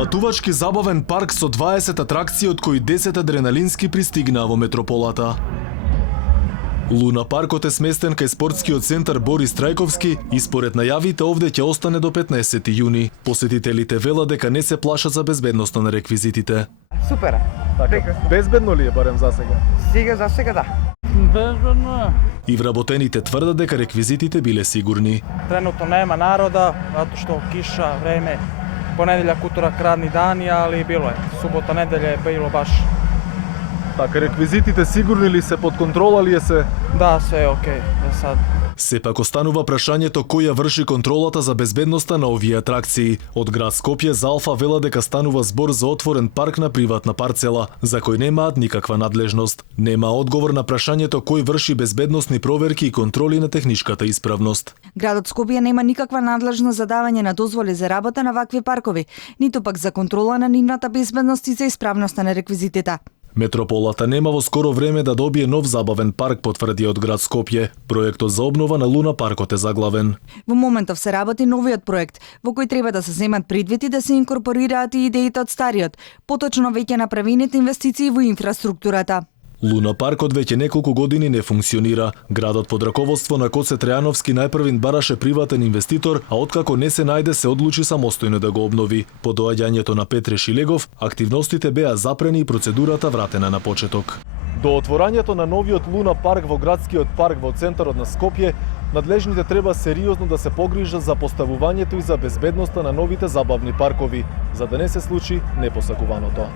Патувачки забавен парк со 20 атракции, од кои 10 адреналински пристигнаа во метрополата. Луна паркот е сместен кај спортскиот центар Борис Трајковски и според најавите овде ќе остане до 15 јуни. Посетителите велат дека не се плашат за безбедноста на реквизитите. Супер е. Така, безбедно ли е барем за сега? Сега за сега да. Безбедно е. И вработените тврдат дека реквизитите биле сигурни. Тренутно нема народа, zato што киша, време, понеделјак, уторак, радни дани, али било е. Субота, неделја е било баш. Така, реквизитите сигурни ли се, под контрола ли е се? Да, се е окей, за сад. Сепак останува прашањето кој ја врши контролата за безбедноста на овие атракции. Од град Скопје за Алфа вела дека станува збор за отворен парк на приватна парцела, за кој немаат никаква надлежност. Нема одговор на прашањето кој врши безбедносни проверки и контроли на техничката исправност. Градот Скопје нема никаква надлежност за давање на дозволи за работа на вакви паркови, ниту пак за контрола на нивната безбедност и за исправноста на реквизитите. Метрополата нема во скоро време да добие нов забавен парк, потврди од град Скопје. Проектот за обнова на Луна паркот е заглавен. Во моментов се работи новиот проект, во кој треба да се земат предвид и да се инкорпорираат и идеите од стариот, поточно веќе направените инвестиции во инфраструктурата. Луна паркот веќе неколку години не функционира. Градот под раководство на Коце Трајановски најпрвин бараше приватен инвеститор, а откако не се најде се одлучи самостојно да го обнови. По доаѓањето на Петре Шилегов, активностите беа запрени и процедурата вратена на почеток. До отворањето на новиот Луна парк во градскиот парк во центарот на Скопје, надлежните треба сериозно да се погрижат за поставувањето и за безбедноста на новите забавни паркови, за да не се случи непосакуваното.